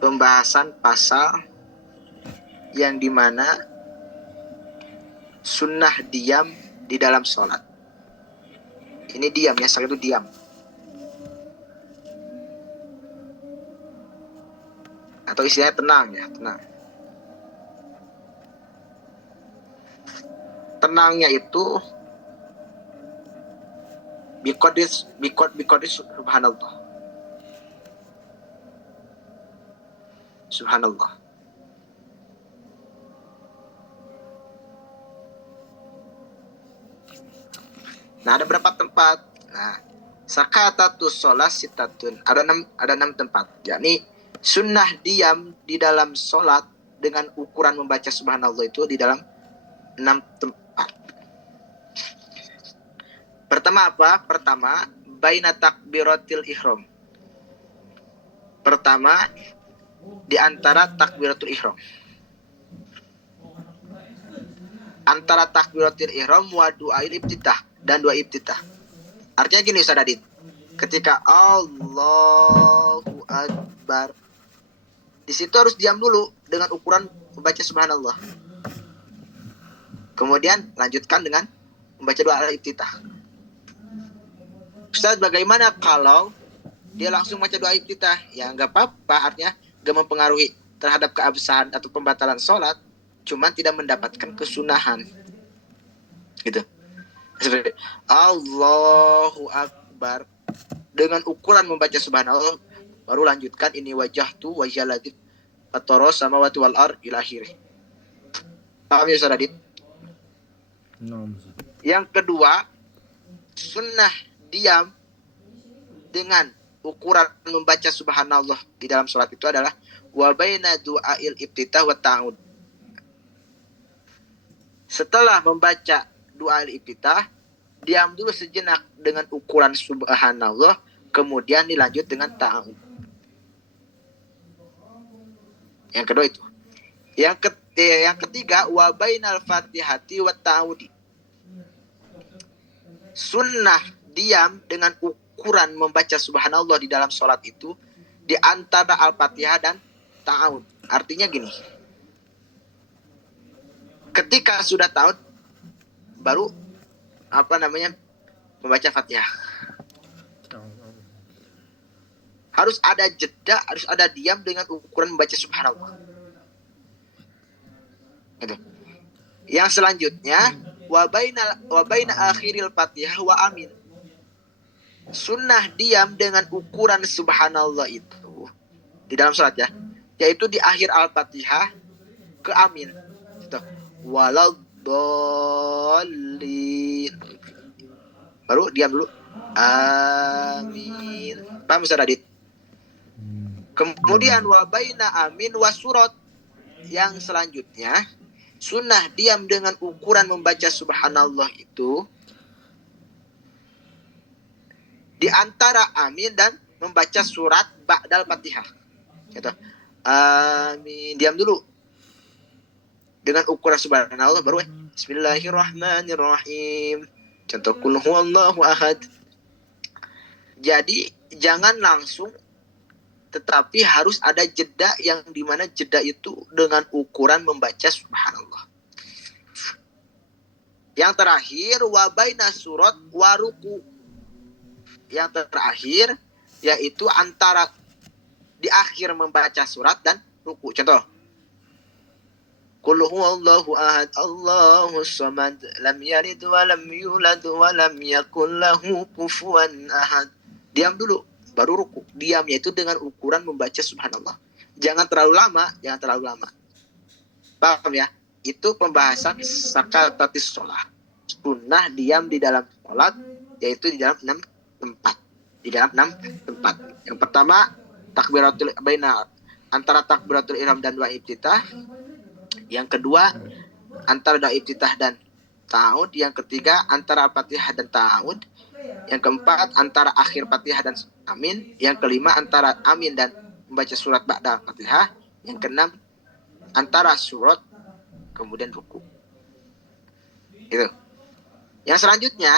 pembahasan pasal yang dimana sunnah diam di dalam sholat. Ini diam ya, salat itu diam. Atau istilahnya tenang ya, tenang. Tenangnya itu biqadis subhanallah. Subhanallah. Nah, ada berapa tempat? Nah, sakatatus sholat sitatun. Ada enam tempat. Yakni sunnah diam di dalam sholat dengan ukuran membaca subhanallah itu di dalam 6 tempat. Pertama apa? Pertama, baina takbiratil ihram. Pertama, di antara takbiratul ihram. Antara takbiratul ihram wa du'ail ibtitah dan doa ibtitah. Artinya gini Ustaz Adit. Ketika Allahu Akbar, di situ harus diam dulu dengan ukuran membaca subhanallah. Kemudian lanjutkan dengan membaca doa ibtitah. Ustaz, bagaimana kalau dia langsung baca doa ibtitah? Ya nggak apa-apa, artinya nggak mempengaruhi terhadap keabsahan atau pembatalan sholat, cuman tidak mendapatkan kesunahan. Gitu. Seperti Allahu Akbar dengan ukuran membaca subhanallah, baru lanjutkan ini wajahtu wajhaladit fatoros samawati wal ard ila akhirih. Paham ya Ustaz Adit? Yang kedua, sunnah diam dengan ukuran membaca subhanallah di dalam sholat itu adalah wa baina du'ail ibtitah wa ta'ud. Setelah membaca doa ibtitah, diam dulu sejenak dengan ukuran subhanallah, kemudian dilanjut dengan ta'awud. Yang kedua itu. Yang ketiga, wa bainal fatihati wa ta'awudi. Sunnah diam dengan ukuran membaca subhanallah di dalam sholat itu di antara al-fatihah dan ta'awud. Artinya gini. Ketika sudah ta'awud, baru membaca Fatihah. Harus ada jeda, harus ada diam dengan ukuran membaca subhanallah. Gitu. Yang selanjutnya wa baina akhiril Fatihah wa amin. Sunnah diam dengan ukuran subhanallah itu di dalam salat ya, yaitu di akhir Al-Fatihah ke amin. Gitu. Waladhdallin. Baru diam dulu. Amin. Paham Ustaz Adit? Kemudian wa baina amin wa surat. Yang selanjutnya, sunnah diam dengan ukuran membaca subhanallah itu di antara amin dan membaca surat ba'dal Fatihah. Gitu. Amin. Diam dulu. Dengan ukuran subhanallah baru Bismillahirrahmanirrahim. Contoh qul huwallahu ahad. Jadi jangan langsung, tetapi harus ada jeda yang dimana jeda itu dengan ukuran membaca subhanallah. Yang terakhir wa baina surat wa ruku. Yang terakhir yaitu antara di akhir membaca surat dan ruku. Contoh Qul huwallahu ahad Allahus samad lam yalid wa lam yulad wa lam yakul lahu kufuwan ahad. Diam dulu baru ruku. Diamnya itu dengan ukuran membaca subhanallah. Jangan terlalu lama. Paham ya? Itu pembahasan sakatatis sholat. Sunnah diam di dalam sholat, yaitu di dalam 6 tempat. Yang pertama, takbiratul baina antara takbiratul ihram dan doa ibtitah. Yang kedua, antara doa ibtitah dan ta'awud. Yang ketiga, antara Fatihah dan ta'awud. Yang keempat, antara akhir Fatihah dan amin. Yang kelima, antara amin dan membaca surat ba'da Fatihah. Yang keenam, antara surat kemudian ruku. Itu. Yang selanjutnya,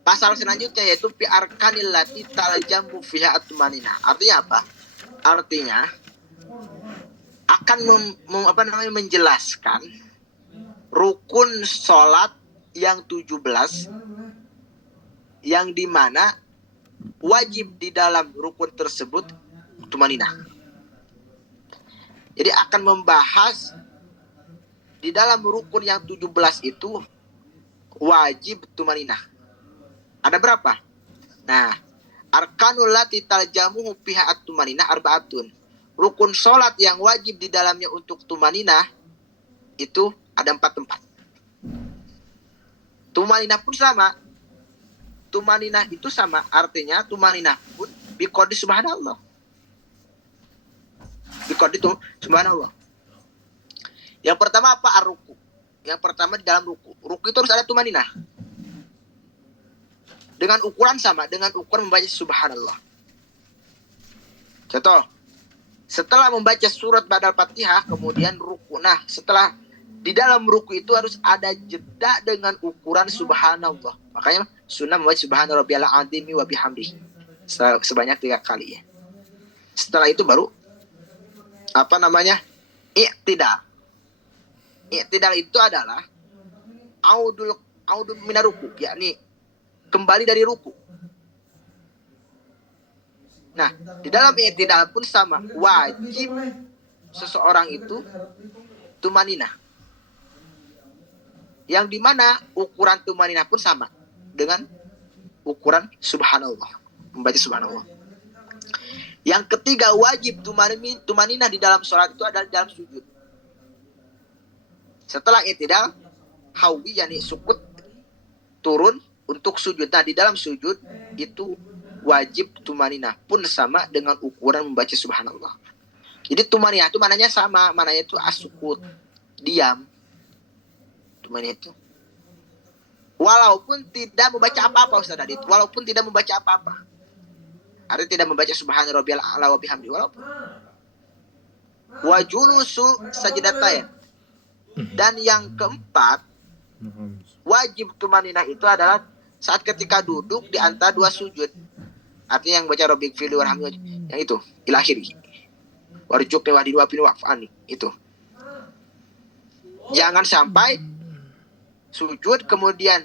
pasal selanjutnya yaitu fi arkanil lati taljamu fiha atmanina. Artinya apa? artinya akan menjelaskan rukun sholat yang 17 yang dimana wajib di dalam rukun tersebut tumaninah. Jadi akan membahas di dalam rukun yang 17 itu wajib tumaninah. Ada berapa? Nah, arkanul lati taljamuhu fiha at-tumaninah arba'atun. Rukun sholat yang wajib di dalamnya untuk tumaninah itu ada 4 tempat. Tumaninah pun sama. Tumaninah itu sama, artinya tumaninah pun biqadri subhanallah. Biqadri subhanallah. Yang pertama apa? Ar-ruku. Yang pertama di dalam ruku. Ruku itu harus ada tumaninah. Dengan ukuran sama, dengan ukuran membaca subhanallah. Contoh, setelah membaca surat Ba'dal Fatihah, kemudian ruku. Nah, setelah di dalam ruku itu harus ada jeda dengan ukuran subhanallah. Makanya sunnah membaca subhana rabbiyal azimi wa bihamdihi sebanyak 3 kali ya. Setelah itu baru i'tidal. I'tidal itu adalah audul minar ruku, yakni kembali dari ruku. Nah, di dalam i'tidal pun sama, wajib seseorang itu tumaninah. Yang dimana ukuran tumaninah pun sama dengan ukuran subhanallah, membaca subhanallah. Yang ketiga, wajib tumaninah di dalam sholat itu adalah di dalam sujud. Setelah i'tidal, hawi yakni sukut, turun untuk sujud. Nah, di dalam sujud itu wajib tumaninah pun sama dengan ukuran membaca subhanallah. Jadi tumaninah itu mananya sama, mananya itu asukut, diam. Tumaninah itu walaupun tidak membaca apa-apa, Ustaz Adit. Walaupun tidak membaca apa-apa. Artinya tidak membaca subhana rabbiyal a'la wa bihamdi, walaupun. Wa julusu sajdatain. Dan yang keempat, wajib tumaninah itu adalah saat ketika duduk di antara 2 sujud. Artinya yang baca rabbik fili warhamni, yang itu ilakhiri. Warjukni wahdi wa fil wa'fani, itu. Jangan sampai sujud kemudian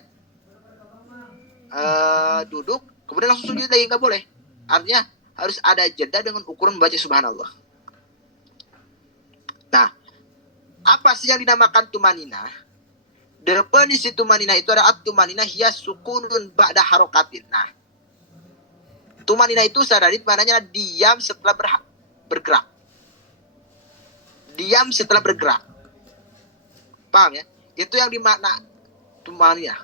duduk kemudian langsung sujud lagi, nggak boleh. Artinya harus ada jeda dengan ukuran membaca subhanallah. Nah, apa sih yang dinamakan tumaninah? Definisi tumaninah itu ada at-tumaninah hiya sukunun ba'da harokatin. Nah, tumaninah itu sadari maknanya diam setelah bergerak. Diam setelah bergerak. Paham ya? Itu yang dimakna tumaninah.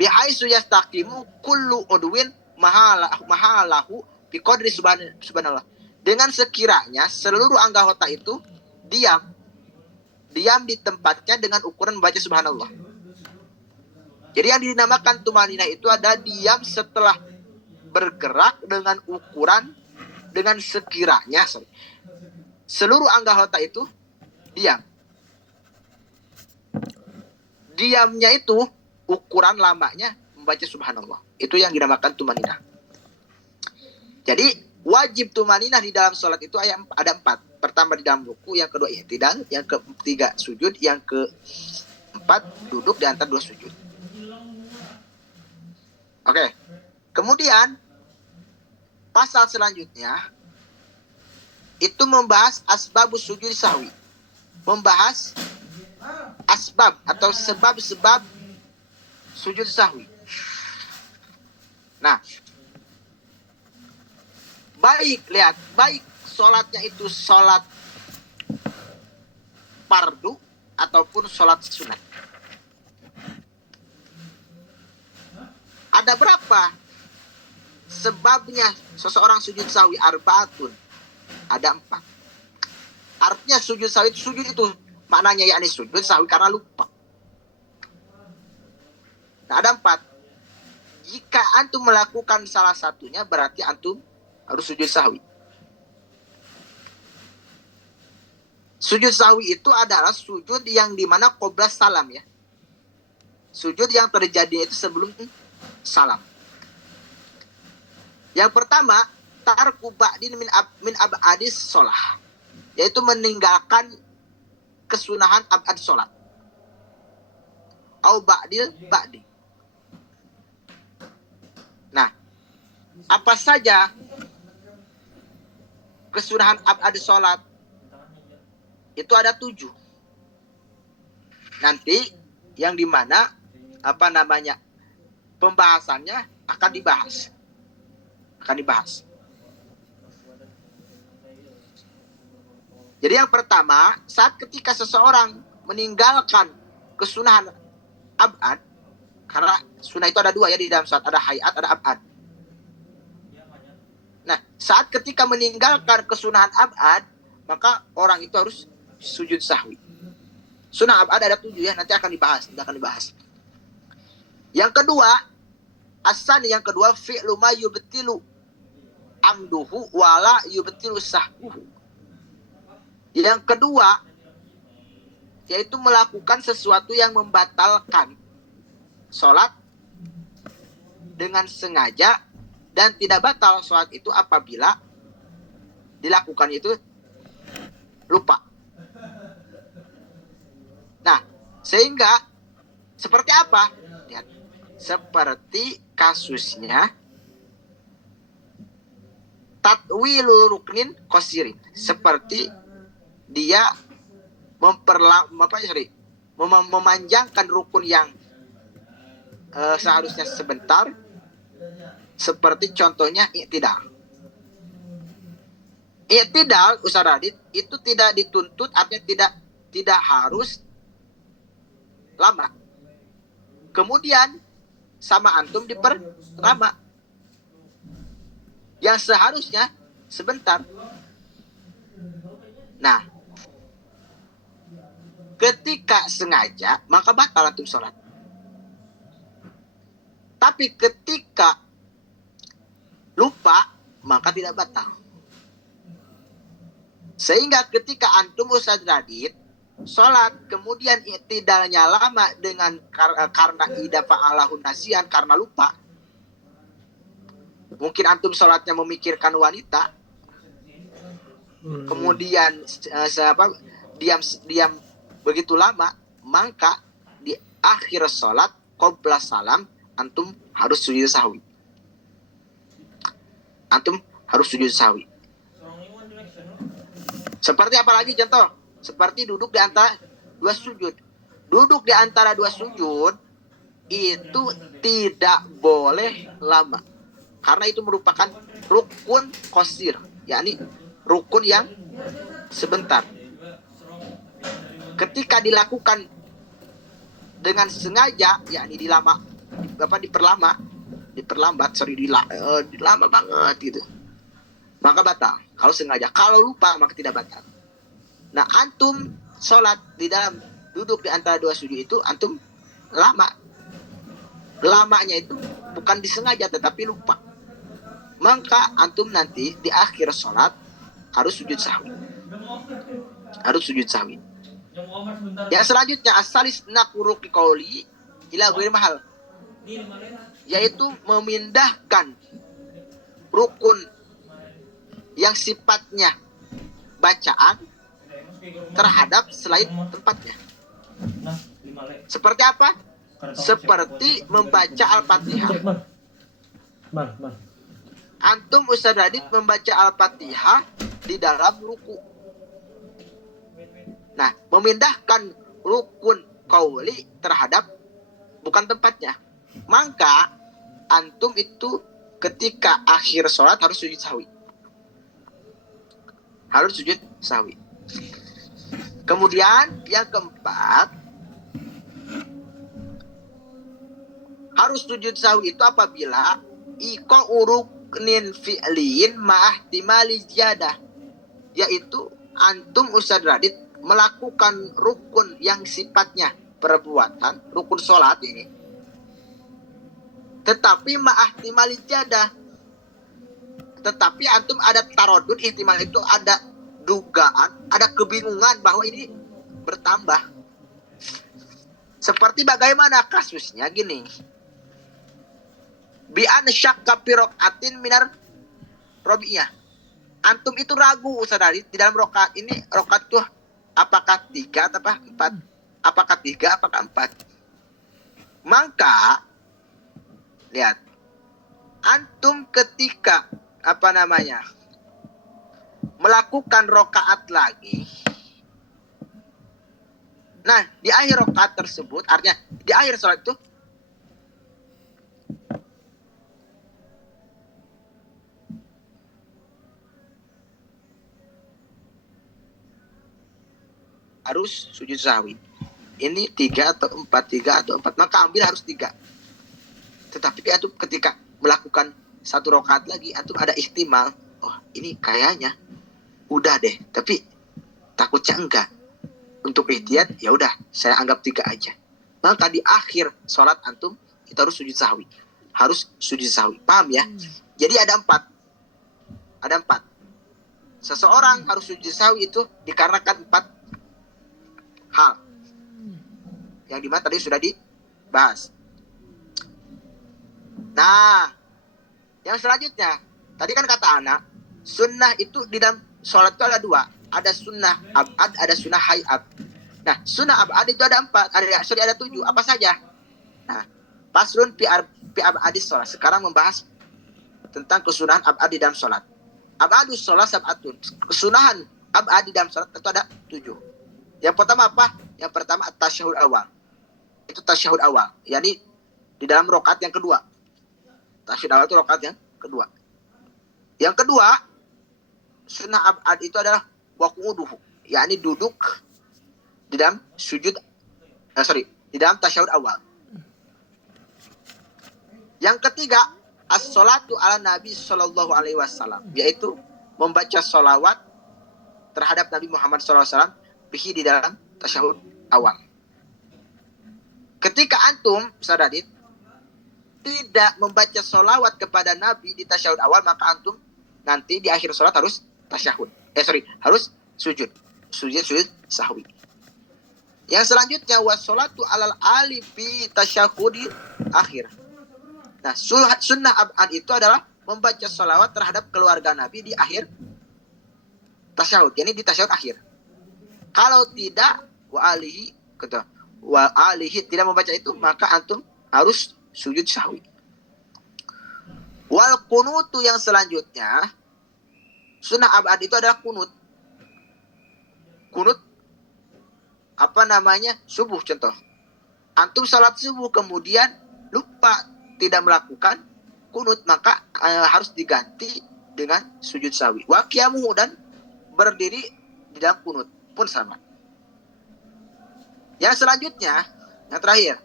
Bihaisu yastaqimu kullu udwin mahalahu biqadri subhanallah. Dengan sekiranya seluruh anggota itu diam di tempatnya dengan ukuran membaca subhanallah. Jadi yang dinamakan tumaninah itu ada diam setelah bergerak dengan ukuran, dengan sekiranya seluruh anggota itu diam. Diamnya itu ukuran lamanya membaca subhanallah. Itu yang dinamakan tumaninah. Jadi wajib tumaninah di dalam sholat itu ada 4. Pertama di dalam ruku, yang kedua i'tidal, yang ketiga sujud, yang keempat duduk di antara 2 sujud. Oke. Kemudian pasal selanjutnya itu membahas asbabus sujud sahwi. Membahas asbab atau sebab-sebab sujud sahwi. Nah, baik sholatnya itu sholat fardu ataupun sholat sunat. Ada berapa sebabnya seseorang sujud sahwi? Arba'atun. Ada 4. Artinya sujud sahwi itu maknanya yakni sujud sahwi karena lupa. Nah, ada 4. Jika antum melakukan salah satunya berarti antum harus sujud sahwi. Sujud sahwi itu adalah sujud yang dimana qobla salam ya. Sujud yang terjadi itu sebelum salam. Yang pertama, tarku ba'din min abadis sholah, yaitu meninggalkan kesunahan abad sholat. Au ba'dil ba'di. Nah, apa saja kesunahan abad sholat? Itu ada 7. Nanti yang dimana pembahasannya akan dibahas. Jadi yang pertama, saat ketika seseorang meninggalkan kesunahan abad, karena sunnah itu ada 2 ya di dalam sholat, ada hayat, ada abad. Nah, saat ketika meninggalkan kesunahan abad, maka orang itu harus sujud sahwi. Sunnah abad ada 7 ya, nanti akan dibahas. Yang kedua, yang kedua fi'lu ma yubtilu amduhu wala yubtilu sahwuhu. Yang kedua, yaitu melakukan sesuatu yang membatalkan sholat dengan sengaja dan tidak batal sholat itu apabila dilakukan itu lupa. Nah, sehingga seperti apa? Lihat, seperti kasusnya tatwilu ruknin qasirin, seperti dia memanjangkan rukun yang seharusnya sebentar, seperti contohnya i'tidal. I'tidal, Ustaz Radit, itu tidak dituntut, artinya tidak harus lama. Kemudian sama antum diperlama, yang seharusnya sebentar. Nah, ketika sengaja maka batal antum sholat. Tapi ketika lupa maka tidak batal. Sehingga ketika antum Ustaz Radit sholat kemudian i'tidalnya lama dengan karena ida fa'alahun nasian, karena lupa. Mungkin antum sholatnya memikirkan wanita, kemudian diam begitu lama, maka di akhir sholat qabla salam antum harus sujud sahwi. Seperti apa lagi contoh? Seperti duduk di antara 2 sujud. Duduk di antara 2 sujud itu tidak boleh lama, karena itu merupakan rukun qasir, yakni rukun yang sebentar. Ketika dilakukan dengan sengaja, yakni dilama banget gitu, maka batal. Kalau sengaja, kalau lupa maka tidak batal. Nah, antum sholat di dalam duduk di antara 2 sujud itu antum lamanya itu bukan disengaja tetapi lupa, maka antum nanti di akhir sholat harus sujud sahwi. Yang selanjutnya asalis nakuruki qauli ila ghairi mahal, yaitu memindahkan rukun yang sifatnya bacaan terhadap selain tempatnya. Seperti apa? Seperti membaca Al-Fatihah. Antum Ustaz Radit membaca Al-Fatihah di dalam ruku. Nah, memindahkan rukun qauli terhadap bukan tempatnya, maka antum itu ketika akhir sholat harus sujud sahwi. Kemudian yang keempat, harus sujud sahwi itu apabila iko uruknin fi'lin ma'ahtimali ziyadah, yaitu antum Ustaz Radit melakukan rukun yang sifatnya perbuatan, rukun sholat ini, tetapi ma'ahtimali ziyadah, tetapi antum ada tarodud, ihtimal itu ada dugaan, ada kebingungan bahwa ini bertambah. Seperti bagaimana kasusnya gini, bi an syakka fi raqatin minar Robi'iyah. Antum itu ragu Ustaz Ali di dalam rokaat ini, rokaat tuh apakah 3 atau 4? Apakah 3, apakah 4? Maka lihat, antum ketika melakukan rokaat lagi, nah di akhir rokaat tersebut, artinya di akhir sholat itu harus sujud sahwi. Ini 3 atau 4, maka ambil harus 3. Tetapi antum ketika melakukan satu rokaat lagi, antum ada ihtimal, oh ini kayaknya udah deh, tapi takutnya enggak. Untuk ihtiyat, ya udah saya anggap 3 aja. Maka di akhir sholat antum itu harus sujud sahwi. Harus sujud sahwi. Paham ya? Jadi ada 4. Ada 4. Seseorang harus sujud sahwi itu dikarenakan 4 hal. Yang dimana tadi sudah dibahas. Nah, yang selanjutnya, tadi kan kata anak, sunnah itu di dalam sholat itu ada 2. Ada sunnah abad, ada sunnah hayat. Nah, sunnah abad itu ada 4, ada 7. Apa saja? Nah, faslun fi abadis sholat. Sekarang membahas tentang kesunahan abad di dalam sholat. Abadus sholat sab'atun. Kesunahan abad di dalam sholat itu ada 7. Yang pertama apa? Yang pertama at-tasyahud awal. Itu tasyahud awal. Yani di dalam rokaat yang kedua. Tasyahud awal itu rokaat yang kedua. Yang kedua, sunnah abad itu adalah waquduhu. Yani duduk di dalam sujud, di dalam tasyahud awal. Yang ketiga, as-salatu ala Nabi sallallahu alaihi wasallam, yaitu membaca salawat terhadap Nabi Muhammad sallallahu alaihi wasallam bihi di dalam tasyahud awal. Ketika antum, Sadadit, tidak membaca salawat kepada Nabi di tasyahud awal, maka antum nanti di akhir salat harus tasyahud. Harus sujud sahwi. Yang selanjutnya wassalatu alal ali fi tasyahudi akhir. Nah, sunnah abad itu adalah membaca salawat terhadap keluarga Nabi di akhir tasyahud, yani di tasyahud akhir. Kalau tidak wa alihi tidak membaca itu, maka antum harus sujud sahwi. Wal kunutu yang selanjutnya, sunnah abad itu adalah kunut. Kunut subuh contoh. Antum salat subuh kemudian lupa tidak melakukan kunut, maka harus diganti dengan sujud sahwi. Wa qiyamuhu, dan berdiri di dalam kunut pun sama. Yang selanjutnya, yang terakhir,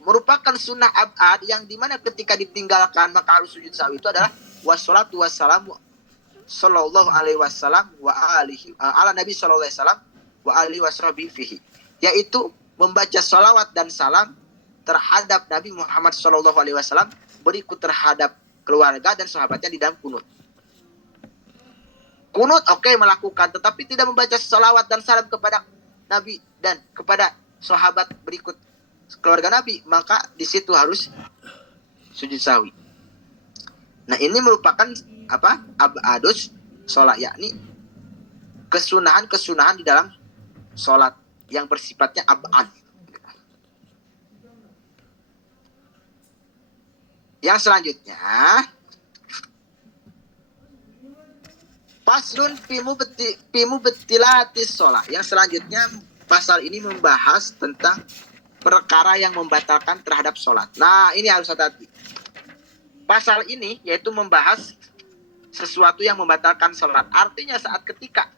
merupakan sunnah abad yang dimana ketika ditinggalkan maka harus sujud sahwi itu adalah wassalatu wassalamu sallallahu alaihi wasallam wa alihi ala nabi sallallahu alaihi wasallam wa alihi washabihi fihi, yaitu membaca salawat dan salam terhadap Nabi Muhammad sallallahu alaihi wasallam berikut terhadap keluarga dan sahabatnya di dalam kunut. Kunut melakukan, tetapi tidak membaca salawat dan salam kepada Nabi dan kepada sahabat berikut keluarga Nabi, maka di situ harus sujud sahwi. Nah, ini merupakan abadus sholat, yakni kesunahan di dalam sholat yang bersifatnya abad. Yang selanjutnya, paslun pimu betilatis sholat. Yang selanjutnya, pasal ini membahas tentang perkara yang membatalkan terhadap sholat. Nah, ini harus hati-hati. Pasal ini yaitu membahas sesuatu yang membatalkan sholat. Artinya saat ketika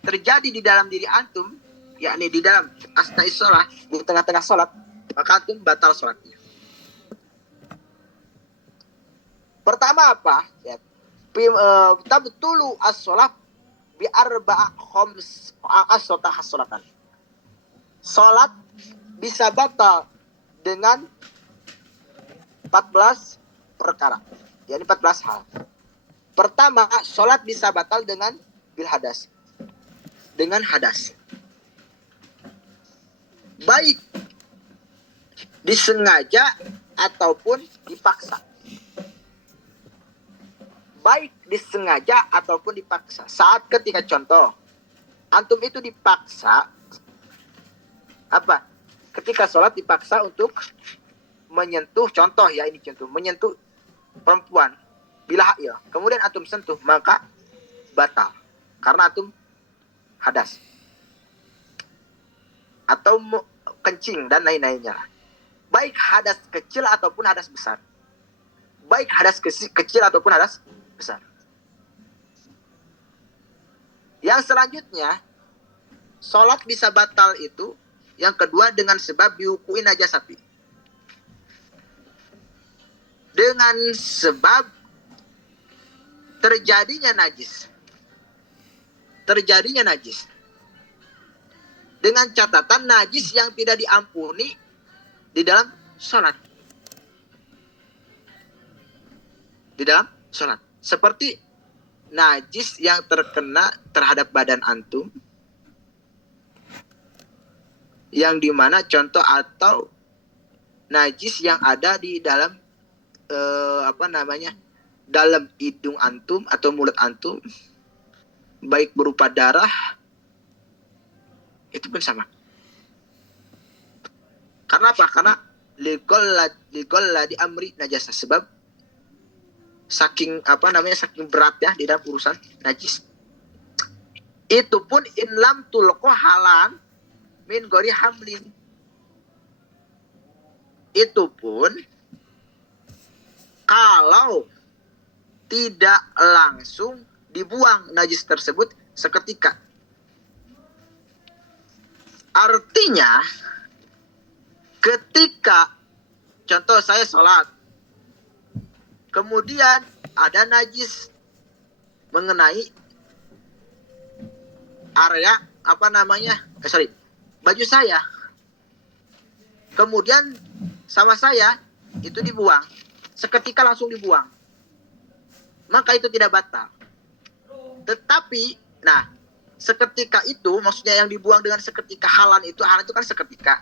terjadi di dalam diri antum, yakni di dalam asna'i sholat, di tengah-tengah sholat, maka antum batal sholatnya. Pertama apa? Ya, tabtulu as-sholat bi arba'a khams as-sholatan. Sholat bisa batal dengan 14 perkara, yakni 14 hal. Pertama, sholat bisa batal dengan bil hadas, dengan hadas, baik disengaja ataupun dipaksa. baik disengaja ataupun dipaksa. Saat ketika contoh, antum itu dipaksa apa? Ketika sholat dipaksa untuk menyentuh, contoh ya ini contoh, menyentuh perempuan bila hail. Kemudian antum sentuh, maka batal karena antum hadas atau kencing dan lain-lainnya. Baik hadas kecil ataupun hadas besar. Baik hadas kecil ataupun hadas besar. Yang selanjutnya, sholat bisa batal itu yang kedua dengan sebab diukui najis sapi. Dengan sebab terjadinya najis. Terjadinya najis. Dengan catatan najis yang tidak diampuni di dalam sholat. Di dalam sholat. Seperti najis yang terkena terhadap badan antum. Yang dimana contoh atau najis yang ada di dalam dalam hidung antum atau mulut antum, baik berupa darah, itu pun sama. Karena apa? Karena ligolla di amri najasa, sebab saking saking beratnya di dalam urusan najis. Itu pun inlam tulqo halan min gori hamlin. Itu pun kalau tidak langsung dibuang najis tersebut seketika. Artinya ketika contoh saya sholat, kemudian ada najis mengenai area baju saya, kemudian sama saya itu dibuang, seketika langsung dibuang, maka itu tidak batal. Tetapi, seketika itu maksudnya yang dibuang dengan seketika, halan itu kan seketika.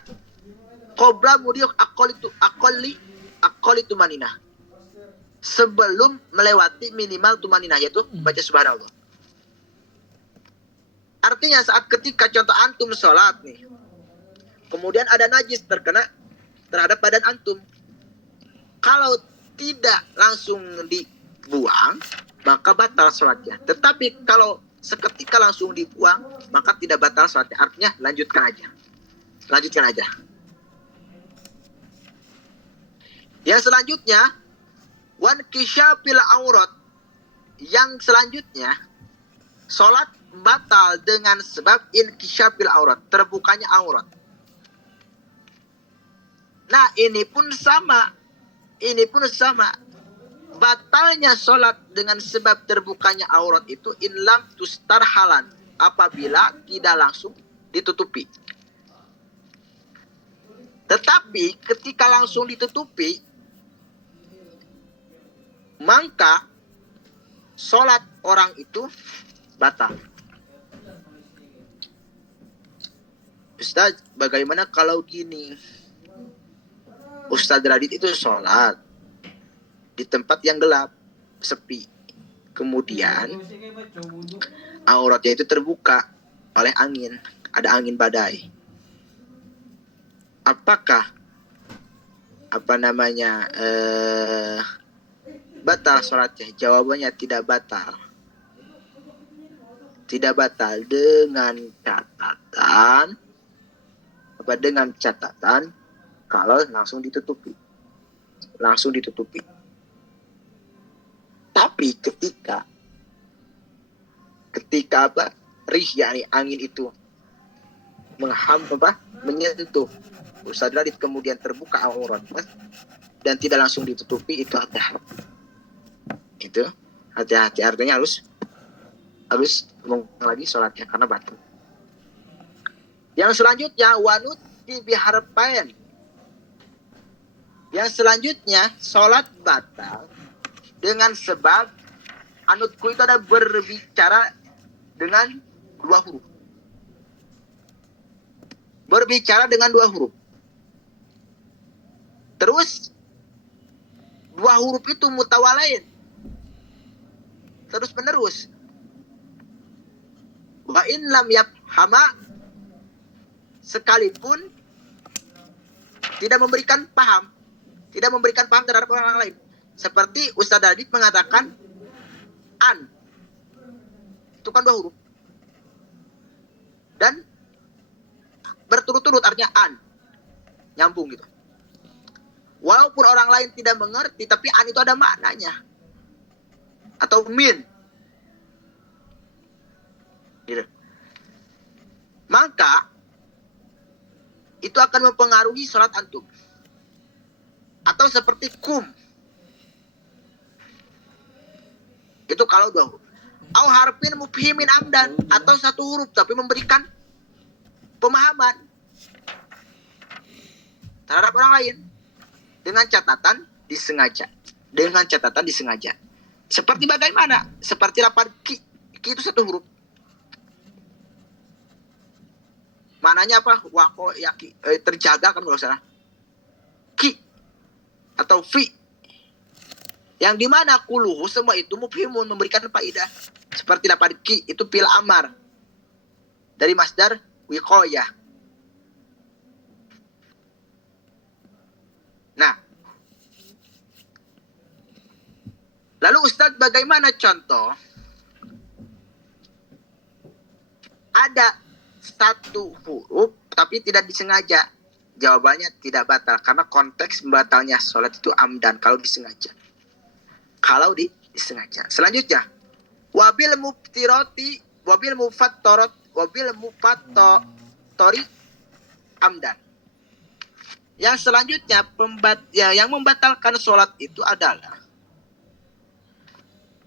Qabla mudiyuk aqalli tumaninah. Sebelum melewati minimal tumaninah, yaitu baca subhanallah. Artinya saat ketika contoh antum sholat nih, kemudian ada najis terkena terhadap badan antum, kalau tidak langsung dibuang, maka batal sholatnya. Tetapi kalau seketika langsung dibuang, maka tidak batal sholatnya. Artinya lanjutkan aja. Yang selanjutnya, wan kisyafil aurat. Yang selanjutnya, sholat batal dengan sebab inkisyafil aurat, terbukanya aurat. Nah, ini pun sama. Batalnya sholat dengan sebab terbukanya aurat itu inlam tustar halan, apabila tidak langsung ditutupi. Tetapi ketika langsung ditutupi, maka sholat orang itu batal. Ustaz, bagaimana kalau gini? Ustaz Radit itu sholat di tempat yang gelap, sepi. Kemudian auratnya itu terbuka oleh angin, ada angin badai. Apakah batal sholatnya? Jawabannya tidak batal. Tidak batal dengan catatan kalau langsung ditutupi. Tapi ketika rih, yakni angin itu menyentuh Ustaz Radit, kemudian terbuka auratnya dan tidak langsung ditutupi, itu hati-hati. Artinya harus mengulang lagi sholatnya karena batal. Yang selanjutnya, wanut biharpain. Yang selanjutnya, sholat batal dengan sebab anutku itu ada berbicara dengan dua huruf. Terus dua huruf itu mutawalain. terus menerus. Wa in lam yafhama, sekalipun tidak memberikan paham terhadap orang lain. Seperti Ustaz Adit mengatakan an, itu kan 2 huruf dan berturut-turut, artinya an, nyambung gitu. Walaupun orang lain tidak mengerti, tapi an itu ada maknanya, atau min gitu. Maka itu akan mempengaruhi sholat antum. Atau seperti kum, itu kalau 2 huruf. Au harfin mufhimin amdan, atau 1 huruf tapi memberikan pemahaman terhadap orang lain dengan catatan disengaja. Seperti bagaimana? Seperti lapan ki. Ki itu 1 huruf. Maknanya apa? Wako yaki, terjaga kan kalau salah. Ki atau fi. Yang dimana kuluhu semua itu mufhimun, memberikan faidah. Seperti lapan ki itu fil amar dari masdar wiqayah. Nah, lalu Ustadz bagaimana contoh? Ada 1 huruf tapi tidak disengaja. Jawabannya tidak batal karena konteks batalnya sholat itu amdan kalau disengaja. Selanjutnya, wabil mufattori amdan. Yang selanjutnya yang membatalkan sholat itu adalah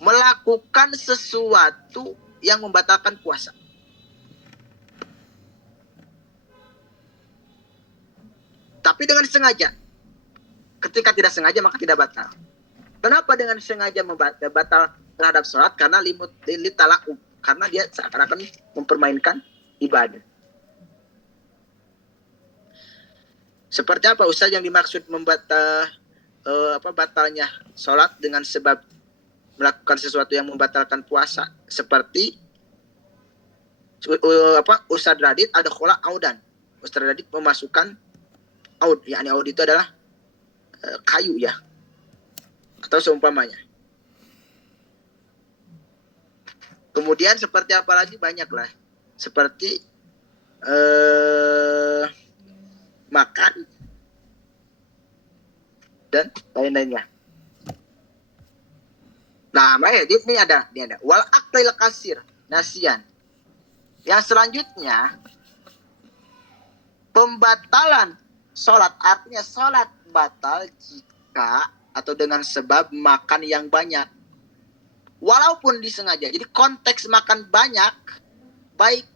melakukan sesuatu yang membatalkan puasa. Tapi dengan sengaja. Ketika tidak sengaja maka tidak batal. Kenapa dengan sengaja batal terhadap sholat? Karena litalaku. Karena dia seakan-akan mempermainkan ibadah. Seperti apa Ustaz yang dimaksud batalnya sholat dengan sebab melakukan sesuatu yang membatalkan puasa? Seperti Ustaz Radit ada khola audan. Ustaz Radit memasukkan aud, yakni aud itu adalah kayu ya, atau seumpamanya. Kemudian seperti apa lagi, banyak lah. Seperti makan dan lain-lainnya. Nah, ini ada wal aqlil kasir nasian. Yang selanjutnya pembatalan sholat, artinya sholat batal jika atau dengan sebab makan yang banyak. Walaupun disengaja. Jadi konteks makan banyak, baik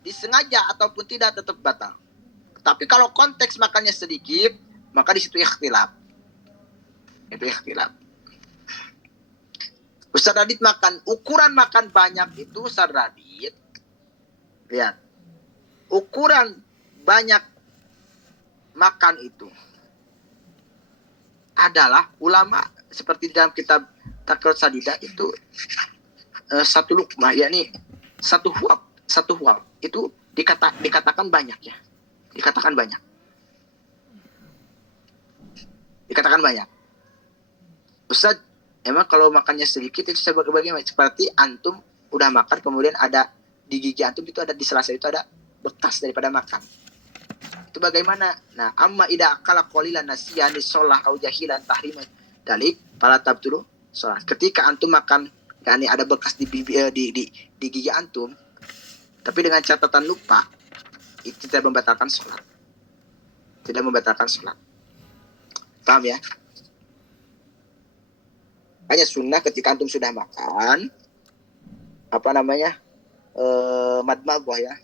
disengaja ataupun tidak, tetap batal. Tapi kalau konteks makannya sedikit, maka di situ ikhtilaf. Itu ikhtilaf. Ustaz Radit makan, ukuran makan banyak itu Ustaz Radit, lihat, ukuran banyak makan itu adalah ulama seperti dalam kitab Takrut Sadida itu 1 lukmah, yakni 1 huab itu dikatakan banyak ya. Dikatakan banyak. Ustaz, emang kalau makannya sedikit itu bagaimana? Seperti antum udah makan kemudian ada di gigi antum itu ada, di sela-sela itu ada bekas daripada makan. Itu bagaimana? Nah, amma idza akala qalilan nasiyani shalah au jahilan tahrim dalik fala tabtulu shalah. Ketika antum makan, yakni ada bekas di gigi antum, tapi dengan catatan lupa, itu tidak membatalkan sholat. Paham ya? Hanya sunnah ketika antum sudah makan, madmaghah ya,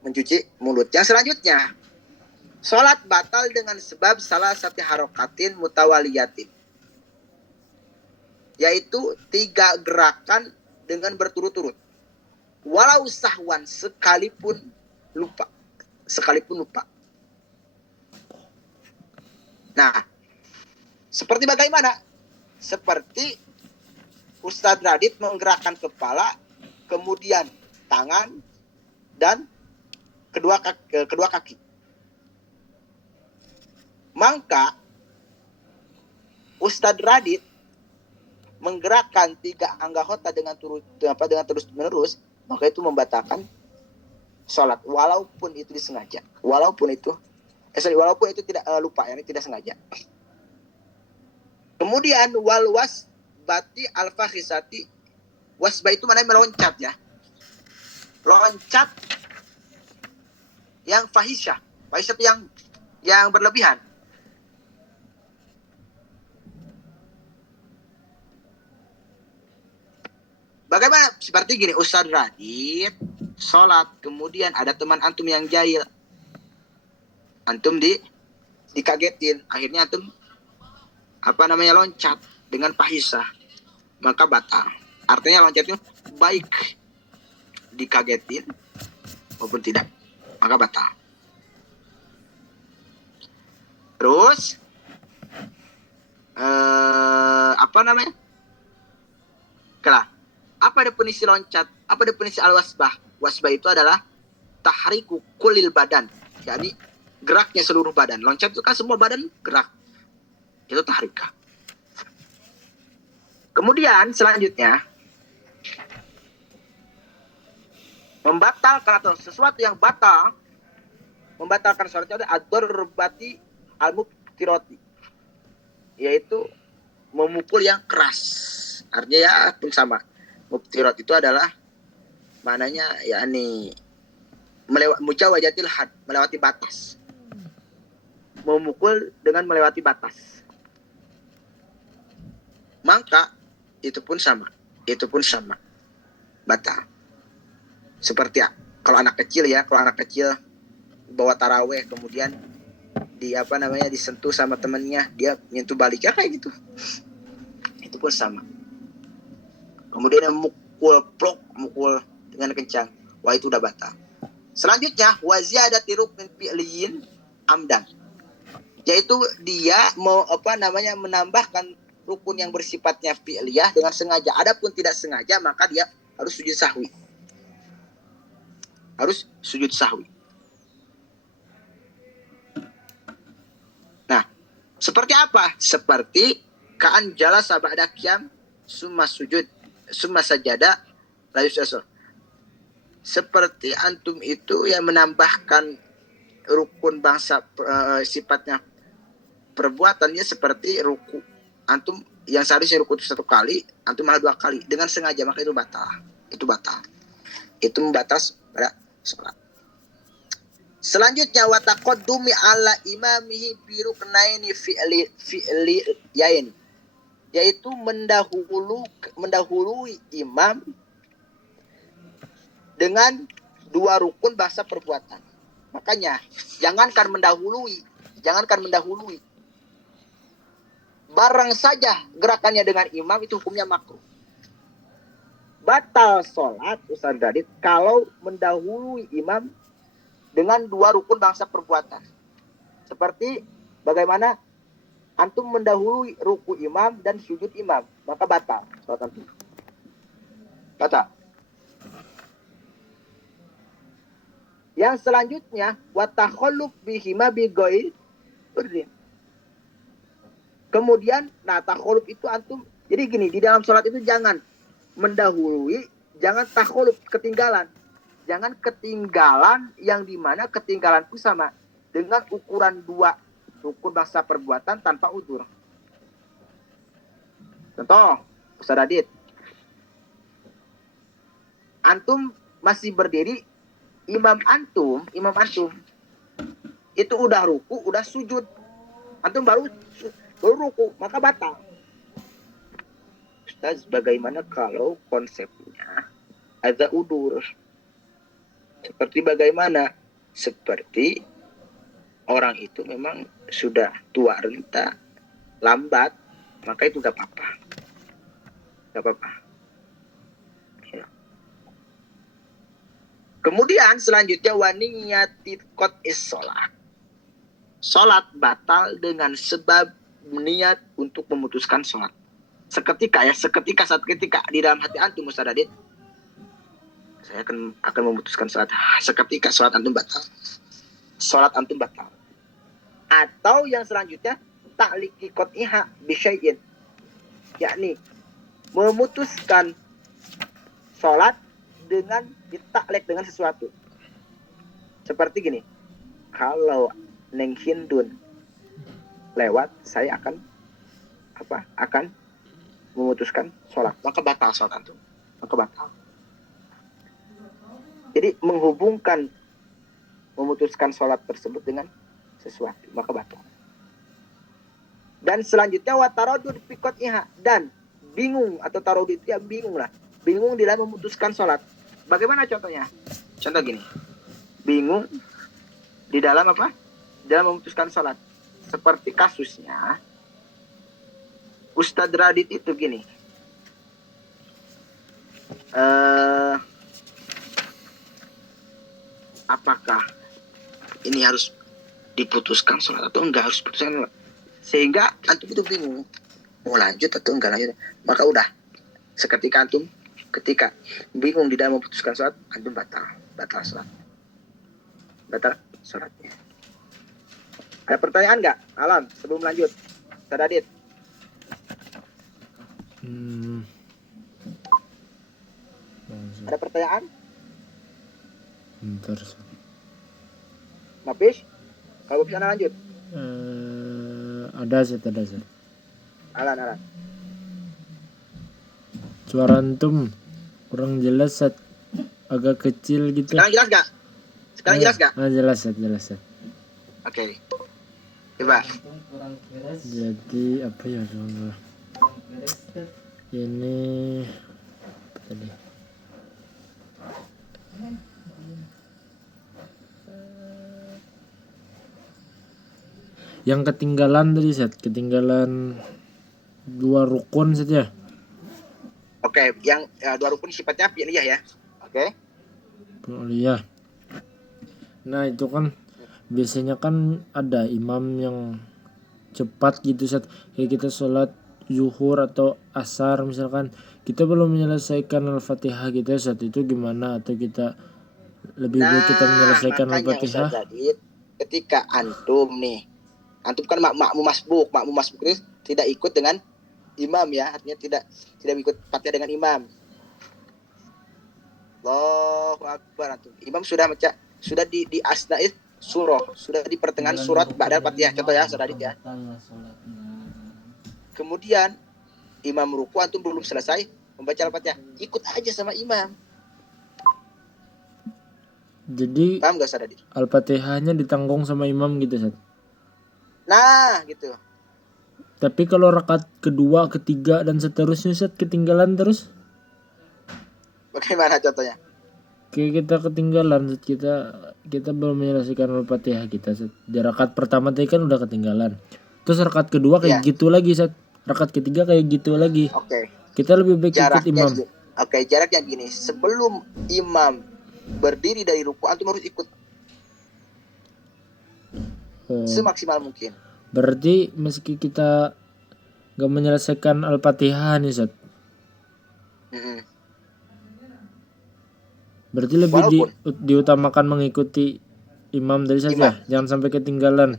mencuci mulut. Yang selanjutnya, sholat batal dengan sebab salah satu harokatin mutawaliyatin, yaitu 3 gerakan dengan berturut-turut. Walau sahwan, sekalipun lupa. Nah, seperti bagaimana? Seperti Ustadz Radit menggerakkan kepala, kemudian tangan, dan kedua kaki. Maka Ustadz Radit menggerakkan 3 anggota dengan terus menerus, maka itu membatalkan sholat walaupun itu disengaja, walaupun itu tidak lupa, yang tidak sengaja. Kemudian wal wasbati al fakhisati, wasba itu mana meloncat ya, loncat yang fahisyah itu yang berlebihan. Bagaimana? Seperti gini, Ustadz Radit sholat, kemudian ada teman antum yang jahil, antum dikagetin, akhirnya antum loncat dengan fahisyah, maka batal. Artinya loncat itu baik dikagetin maupun tidak, maka batal. Terus apa definisi loncat? Apa definisi al-wasbah? Wasbah itu adalah tahriku kulil badan, yakni geraknya seluruh badan. Loncat itu kan semua badan gerak, itu tahrika. Kemudian selanjutnya, membatalkan atau sesuatu yang batal membatalkan sholat itu ada ad-darbati al-mubtirati, yaitu memukul yang keras. Artinya ya pun sama. Mubtirat itu adalah maknanya yakni mujawazatil had, melewati batas. Memukul dengan melewati batas. Maka itu pun sama. Batal. Seperti kalau anak kecil bawa taraweh, kemudian disentuh sama temannya, dia nyentuh balik kayak gitu. Itu pun sama. Kemudian mukul dengan kencang, wah itu udah batal. Selanjutnya waziyadati ruknin fi'liyin amdan, yaitu dia mau menambahkan rukun yang bersifatnya fi'liyah dengan sengaja. Adapun tidak sengaja, maka dia harus sujud sahwi. Nah, seperti apa? Seperti ka'an jalasa ba'da qiyam summa sujud summa sajada la yusasal. Seperti antum itu yang menambahkan rukun bangsa sifatnya perbuatannya seperti ruku. Antum yang seharusnya ruku 1 kali, antum malah 2 kali dengan sengaja, maka itu batal. Itu membatas pada sholat. Selanjutnya wataqaddumi ala imamihi bi ruknaini fi'li yain, yaitu mendahului imam dengan 2 rukun bahasa perbuatan. Makanya jangankan mendahului, barang saja gerakannya dengan imam itu hukumnya makruh. Batal sholat Ustaz Radit kalau mendahului imam dengan 2 rukun bahasa perbuatan. Seperti bagaimana antum mendahului ruku imam dan sujud imam, maka batal sholat antum. Batal. Yang selanjutnya watakhalluf bihima bighairi udhrin. Kemudian takhalluf itu antum, jadi gini, di dalam sholat itu jangan mendahului, jangan takhalluf, ketinggalan. Jangan ketinggalan yang dimana ketinggalan itu sama dengan ukuran 2 rukun bahasa perbuatan tanpa udzur. Contoh, Ustaz Radit, antum masih berdiri, imam antum itu udah ruku, udah sujud, antum baru ruku, maka batal. Ustaz, bagaimana kalau konsepnya ada udur? Seperti bagaimana? Seperti orang itu memang sudah tua renta, lambat, maka itu gak apa-apa. Ya. Kemudian selanjutnya waniyati qat'is sholat. Sholat batal dengan sebab niat untuk memutuskan sholat. seketika satu ketika di dalam hati antum Ustaz Adit, saya akan memutuskan sholat. Seketika sholat antum batal. Atau yang selanjutnya ta'liqi qat'iha bi syai'in, yakni memutuskan sholat dengan ditaklek dengan sesuatu. Seperti gini, kalau Neng Hindun lewat, saya akan memutuskan sholat, maka batal sholat antum, maka batal. Jadi memutuskan sholat tersebut dengan sesuatu, maka batal. Dan selanjutnya watarodud fi qat'iha, dan bingung atau tarodud itu ya bingung di dalam memutuskan sholat. Bagaimana contohnya? Contoh gini, bingung di dalam dalam memutuskan sholat. Seperti kasusnya Ustadz Radit itu gini, apakah ini harus diputuskan sholat atau enggak harus putuskan sholat, sehingga antum itu bingung mau lanjut atau enggak lanjut. Maka udah, ketika bingung di dalam memutuskan sholat, antum batal sholatnya. Ada pertanyaan nggak, Alam, sebelum lanjut? Tadadit. Ada pertanyaan? Bentar. Mapis? Kalau bisa lanjut. Ada Zat. Alan. Suara antum kurang jelas Zat. Agak kecil gitu. Sekarang jelas nggak? Jelas Zat. Oke. Coba. Jadi apa ya? Ini apa tadi? Yang ketinggalan tadi Zat, ketinggalan 2 rukun saja. Oke, yang 2 rukun sifatnya fi'liyah ya. Oke. Iya. Nah itu kan biasanya kan ada imam yang cepat gitu Zat. Kayak kita sholat zuhur atau asar misalkan, kita belum menyelesaikan Al-Fatihah gitu Zat, itu gimana? Atau kita lebih baik kita menyelesaikan Al-Fatihah? Jadi ketika antum kan makmum masbuk ini tidak ikut dengan imam ya, artinya tidak ikut Fatihah dengan imam. Allahu Akbar, antum. Imam sudah di asna'id surah, sudah di pertengahan surat ba'dal Fatihah, contoh ya, saudara ya. Kemudian imam ruku, antum belum selesai membaca Al-Fatihah, ikut aja sama imam. Jadi paham gak saudara? Al-Fatihahnya ditanggung sama imam gitu Zat. Nah, gitu. Tapi kalau rakaat kedua, ketiga dan seterusnya Zat ketinggalan terus? Bagaimana contohnya? Kayak kita ketinggalan Zat, kita belum menyelesaikan Al-Fatihah kita Zat. Di rakaat pertama tadi kan udah ketinggalan. Terus rakaat kedua kayak gitu lagi Zat. Rakaat ketiga kayak gitu lagi. Oke. Kita lebih baik ikut imam. Jaraknya gini, sebelum imam berdiri dari ruku, antum harus ikut. Semaksimal mungkin. Berarti meski kita gak menyelesaikan Al-Fatihah nih Zat, berarti lebih diutamakan mengikuti imam dari saja, jangan sampai ketinggalan.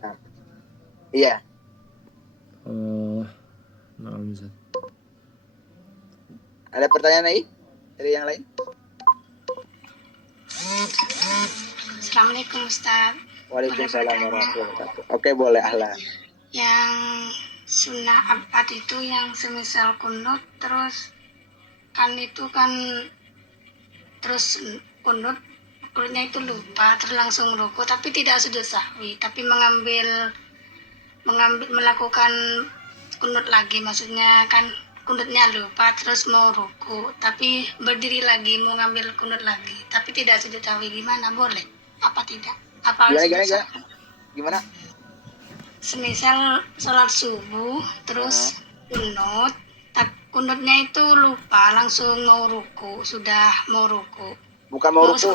Iya. Zat. Ada pertanyaan lagi dari yang lain? Assalamualaikum Ustaz. Waalaikumsalam warahmatullahi wabarakatuh. Oke, boleh Ahlan. Yang sunnah abad itu yang semisal kunut, terus kunutnya itu lupa, terus langsung ruku, tapi tidak sujud sahwi, tapi melakukan kunut lagi, maksudnya kan kunutnya lupa terus mau ruku, tapi berdiri lagi mau ngambil kunut lagi, tapi tidak sujud sahwi, gimana, boleh apa tidak? Apa harus gimana? Semisal sholat subuh terus kunutnya itu lupa, langsung mau ruku, bukan mau ruku,